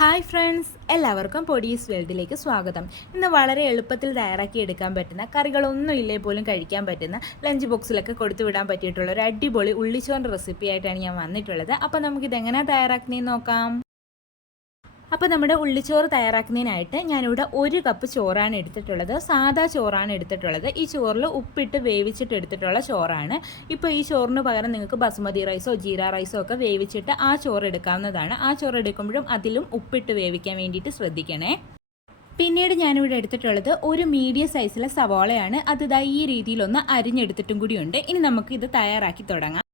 Hi friends, എല്ലാവർക്കും പൊടീസ് വേൾഡിലേക്ക് സ്വാഗതം. ഇന്ന് വളരെ എളുപ്പത്തിൽ തയ്യാറാക്കി എടുക്കാൻ പറ്റുന്ന, കറികളൊന്നും ഇല്ലേ പോലും കഴിക്കാൻ പറ്റുന്ന, ലഞ്ച് ബോക്സിലൊക്കെ കൊടുത്തു വിടാൻ പറ്റിയിട്ടുള്ള ഒരു അടിപൊളി ഉള്ളിച്ചോറിൻ്റെ റെസിപ്പി ആയിട്ടാണ് ഞാൻ വന്നിട്ടുള്ളത്. അപ്പോൾ നമുക്കിതെങ്ങനെയാണ് തയ്യാറാക്കുന്നതെന്ന് നോക്കാം. അപ്പോൾ നമ്മുടെ ഉള്ളിച്ചോറ് തയ്യാറാക്കുന്നതിനായിട്ട് ഞാനിവിടെ 1 കപ്പ് ചോറാണ് എടുത്തിട്ടുള്ളത്. സാധാ ചോറാണ് എടുത്തിട്ടുള്ളത്. ഈ ചോറിൽ ഉപ്പിട്ട് വേവിച്ചിട്ട് എടുത്തിട്ടുള്ള ചോറാണ്. ഇപ്പോൾ ഈ ചോറിന് പകരം നിങ്ങൾക്ക് ബസുമതി റൈസോ ജീര റൈസോ ഒക്കെ വേവിച്ചിട്ട് ആ ചോറ് എടുക്കാവുന്നതാണ്. ആ ചോറ് എടുക്കുമ്പോഴും അതിലും ഉപ്പിട്ട് വേവിക്കാൻ വേണ്ടിയിട്ട് ശ്രദ്ധിക്കണേ. പിന്നീട് ഞാനിവിടെ എടുത്തിട്ടുള്ളത് ഒരു മീഡിയം സൈസിലെ സവാളയാണ്. അത് ഈ രീതിയിലൊന്ന് അരിഞ്ഞെടുത്തിട്ടും കൂടിയുണ്ട്. ഇനി നമുക്ക് ഇത് തയ്യാറാക്കി തുടങ്ങാം.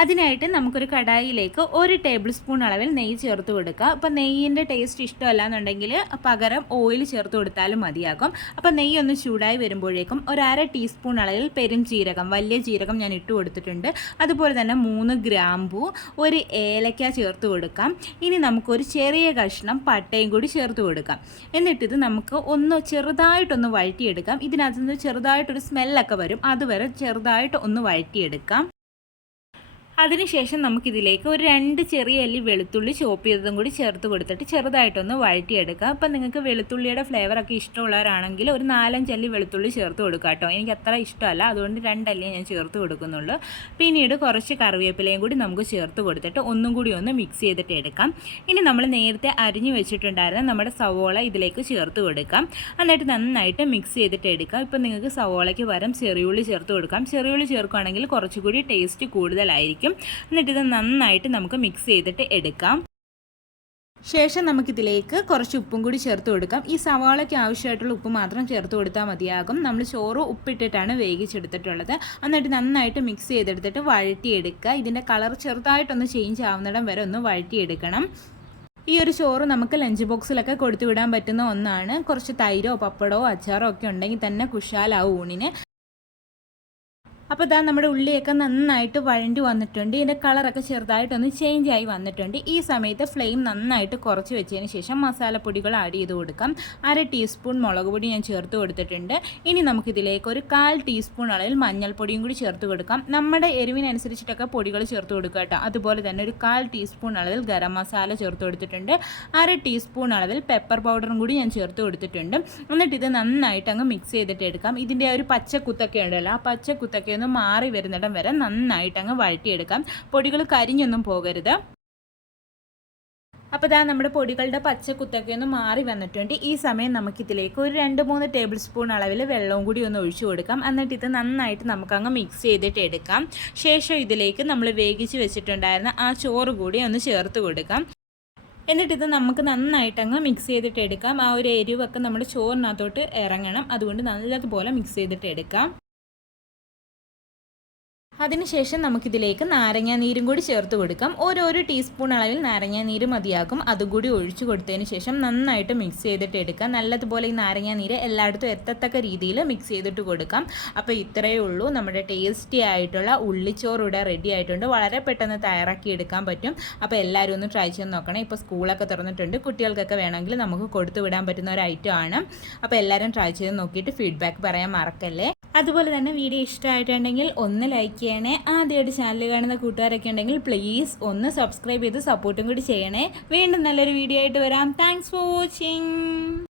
അതിനായിട്ട് നമുക്കൊരു കടായിലേക്ക് 1 ടേബിൾ സ്പൂൺ അളവിൽ നെയ്യ് ചേർത്ത് കൊടുക്കുക. അപ്പോൾ നെയ്യിൻ്റെ ടേസ്റ്റ് ഇഷ്ടമല്ല എന്നുണ്ടെങ്കിൽ പകരം ഓയിൽ ചേർത്ത് കൊടുത്താലും മതിയാകും. അപ്പോൾ നെയ്യ് ഒന്ന് ചൂടായി വരുമ്പോഴേക്കും 1/2 ടീസ്പൂൺ അളവിൽ പെരുംജീരകം, വലിയ ജീരകം ഞാൻ ഇട്ട് കൊടുത്തിട്ടുണ്ട്. അതുപോലെ തന്നെ 3 ഗ്രാമ്പൂ, 1 ഏലക്ക ചേർത്ത് കൊടുക്കാം. ഇനി നമുക്കൊരു ചെറിയ കഷ്ണം പട്ടയും കൂടി ചേർത്ത് കൊടുക്കാം. എന്നിട്ടിത് നമുക്ക് ഒന്ന് ചെറുതായിട്ടൊന്ന് വഴറ്റിയെടുക്കാം. ഇതിനകത്ത് നിന്ന് ചെറുതായിട്ടൊരു സ്മെല്ലൊക്കെ വരും. അതുവരെ ചെറുതായിട്ട് ഒന്ന് വഴറ്റിയെടുക്കാം. അതിനുശേഷം നമുക്കിതിലേക്ക് ഒരു 2 ചെറിയ അല്ലി വെളുത്തുള്ളി ചോപ്പ് ചെയ്തതും കൂടി ചേർത്ത് കൊടുത്തിട്ട് ചെറുതായിട്ടൊന്ന് വഴറ്റിയെടുക്കുക. അപ്പം നിങ്ങൾക്ക് വെളുത്തുള്ളിയുടെ ഫ്ലേവറൊക്കെ ഇഷ്ടമുള്ളവരാണെങ്കിൽ ഒരു 4-5 അല്ലി വെളുത്തുള്ളി ചേർത്ത് കൊടുക്കുക കേട്ടോ. എനിക്ക് അത്ര ഇഷ്ടമല്ല, അതുകൊണ്ട് 2 അല്ലിയെ ഞാൻ ചേർത്ത് കൊടുക്കുന്നുള്ളൂ. പിന്നീട് കുറച്ച് കറിവേപ്പിലയും കൂടി നമുക്ക് ചേർത്ത് കൊടുത്തിട്ട് ഒന്നും കൂടി ഒന്ന് മിക്സ് ചെയ്തിട്ട് എടുക്കാം. ഇനി നമ്മൾ നേരത്തെ അരിഞ്ഞു വെച്ചിട്ടുണ്ടായിരുന്ന നമ്മുടെ സവോള ഇതിലേക്ക് ചേർത്ത് കൊടുക്കാം. എന്നിട്ട് നന്നായിട്ട് മിക്സ് ചെയ്തിട്ട് എടുക്കാം. ഇപ്പം നിങ്ങൾക്ക് സവോളയ്ക്ക് പകരം ചെറിയുള്ളി ചേർത്ത് കൊടുക്കാം. ചെറിയുള്ളി ചേർക്കുകയാണെങ്കിൽ കുറച്ചുകൂടി ടേസ്റ്റ് കൂടുതലായിരിക്കും. എന്നിട്ട് ഇത് നന്നായിട്ട് നമുക്ക് മിക്സ് ചെയ്തിട്ട് എടുക്കാം. ശേഷം നമുക്കിതിലേക്ക് കുറച്ച് ഉപ്പും കൂടി ചേർത്ത് കൊടുക്കാം. ഈ സവാളയ്ക്ക് ആവശ്യമായിട്ടുള്ള ഉപ്പ് മാത്രം ചേർത്ത് കൊടുത്താൽ മതിയാകും. നമ്മൾ ചോറ് ഉപ്പിട്ടിട്ടാണ് വേവിച്ചെടുത്തിട്ടുള്ളത്. എന്നിട്ട് നന്നായിട്ട് മിക്സ് ചെയ്തെടുത്തിട്ട് വഴറ്റിയെടുക്കുക. ഇതിൻ്റെ കളർ ചെറുതായിട്ടൊന്ന് ചേഞ്ച് ആവുന്നിടം വരെ ഒന്ന് വഴറ്റിയെടുക്കണം. ഈ ഒരു ചോറ് നമുക്ക് ലഞ്ച് ബോക്സിലൊക്കെ കൊടുത്തു വിടാൻ പറ്റുന്ന ഒന്നാണ്. കുറച്ച് തൈരോ പപ്പടമോ അച്ചാറോ ഒക്കെ ഉണ്ടെങ്കിൽ തന്നെ കുശാലാവും ഊണിന്. അപ്പോൾ ഇതാ നമ്മുടെ ഉള്ളിയൊക്കെ നന്നായിട്ട് വഴണ്ടി വന്നിട്ടുണ്ട്. ഇതിൻ്റെ കളറൊക്കെ ചെറുതായിട്ടൊന്ന് ചേഞ്ച് ആയി വന്നിട്ടുണ്ട്. ഈ സമയത്ത് ഫ്ലെയിം നന്നായിട്ട് കുറച്ച് വെച്ചതിന് ശേഷം മസാലപ്പൊടികൾ ആഡ് ചെയ്ത് കൊടുക്കാം. 1/2 ടീസ്പൂൺ മുളക് പൊടി ഞാൻ ചേർത്ത് കൊടുത്തിട്ടുണ്ട്. ഇനി നമുക്കിതിലേക്ക് ഒരു 1/4 ടീസ്പൂൺ അളവിൽ മഞ്ഞൾപ്പൊടിയും കൂടി ചേർത്ത് കൊടുക്കാം. നമ്മുടെ എരിവിനനുസരിച്ചിട്ടൊക്കെ പൊടികൾ ചേർത്ത് കൊടുക്കുക കേട്ടോ. അതുപോലെ തന്നെ ഒരു 1/4 ടീസ്പൂൺ അളവിൽ ഗരം മസാല ചേർത്ത് കൊടുത്തിട്ടുണ്ട്. 1/2 ടീസ്പൂൺ അളവിൽ പെപ്പർ പൗഡറും കൂടി ഞാൻ ചേർത്ത് കൊടുത്തിട്ടുണ്ട്. എന്നിട്ട് ഇത് നന്നായിട്ട് അങ്ങ് മിക്സ് ചെയ്തിട്ട് എടുക്കാം. ഇതിൻ്റെ ഒരു പച്ചക്കുത്തൊക്കെ ഉണ്ടല്ലോ, ആ പച്ചക്കുത്തൊക്കെ ഒന്ന് മാറി വരുന്നിടം വരെ നന്നായിട്ട് അങ്ങ് വഴറ്റിയെടുക്കാം. പൊടികൾ കരിഞ്ഞൊന്നും പോകരുത്. അപ്പോൾ ഇതാ നമ്മുടെ പൊടികളുടെ പച്ചക്കുത്തൊക്കെ ഒന്ന് മാറി വന്നിട്ടുണ്ട്. ഈ സമയം നമുക്കിതിലേക്ക് ഒരു 2-3 ടേബിൾ സ്പൂൺ അളവിൽ വെള്ളവും കൂടി ഒന്ന് ഒഴിച്ചു കൊടുക്കാം. എന്നിട്ട് ഇത് നന്നായിട്ട് നമുക്കങ്ങ് മിക്സ് ചെയ്തിട്ട് എടുക്കാം. ശേഷം ഇതിലേക്ക് നമ്മൾ വേവിച്ച് വെച്ചിട്ടുണ്ടായിരുന്ന ആ ചോറ് കൂടി ഒന്ന് ചേർത്ത് കൊടുക്കാം. എന്നിട്ടിത് നമുക്ക് നന്നായിട്ട് അങ്ങ് മിക്സ് ചെയ്തിട്ട് എടുക്കാം. ആ ഒരു എരിവൊക്കെ നമ്മുടെ ചോറിനകത്തോട്ട് ഇറങ്ങണം. അതുകൊണ്ട് നല്ലതുപോലെ മിക്സ് ചെയ്തിട്ട് എടുക്കാം. അതിനുശേഷം നമുക്കിതിലേക്ക് നാരങ്ങാനീരും കൂടി ചേർത്ത് കൊടുക്കാം. ഓരോ ടീസ്പൂൺ അളവിൽ നാരങ്ങാനീര് മതിയാകും. അതുകൂടി ഒഴിച്ചു കൊടുത്തതിന് ശേഷം നന്നായിട്ട് മിക്സ് ചെയ്തിട്ട് എടുക്കാം. നല്ലതുപോലെ ഈ നാരങ്ങാനീര് എല്ലായിടത്തും എത്തത്തക്ക രീതിയിൽ മിക്സ് ചെയ്തിട്ട് കൊടുക്കാം. അപ്പോൾ ഇത്രയേ ഉള്ളൂ. നമ്മുടെ ടേസ്റ്റി ആയിട്ടുള്ള ഉള്ളിച്ചോറ് ഇവിടെ റെഡി ആയിട്ടുണ്ട്. വളരെ പെട്ടെന്ന് തയ്യാറാക്കി എടുക്കാൻ പറ്റും. അപ്പോൾ എല്ലാവരും ഒന്ന് ട്രൈ ചെയ്ത് നോക്കണം. ഇപ്പോൾ സ്കൂളൊക്കെ തുറന്നിട്ടുണ്ട്. കുട്ടികൾക്കൊക്കെ വേണമെങ്കിൽ നമുക്ക് കൊടുത്തു വിടാൻ പറ്റുന്ന ഒരു ഐറ്റം ആണ്. അപ്പോൾ എല്ലാവരും ട്രൈ ചെയ്ത് നോക്കിയിട്ട് ഫീഡ്ബാക്ക് പറയാൻ മറക്കല്ലേ. അതുപോലെ തന്നെ വീഡിയോ ഇഷ്ടമായിട്ടുണ്ടെങ്കിൽ ഒന്ന് ലൈക്ക് ചെയ്യണേ. ആദ്യമായിട്ട് ചാനൽ കാണുന്ന കൂട്ടുകാരൊക്കെ ഉണ്ടെങ്കിൽ പ്ലീസ് ഒന്ന് സബ്സ്ക്രൈബ് ചെയ്ത് സപ്പോർട്ടും കൂടി ചെയ്യണേ. വീണ്ടും നല്ലൊരു വീഡിയോ ആയിട്ട് വരാം. Thanks for watching.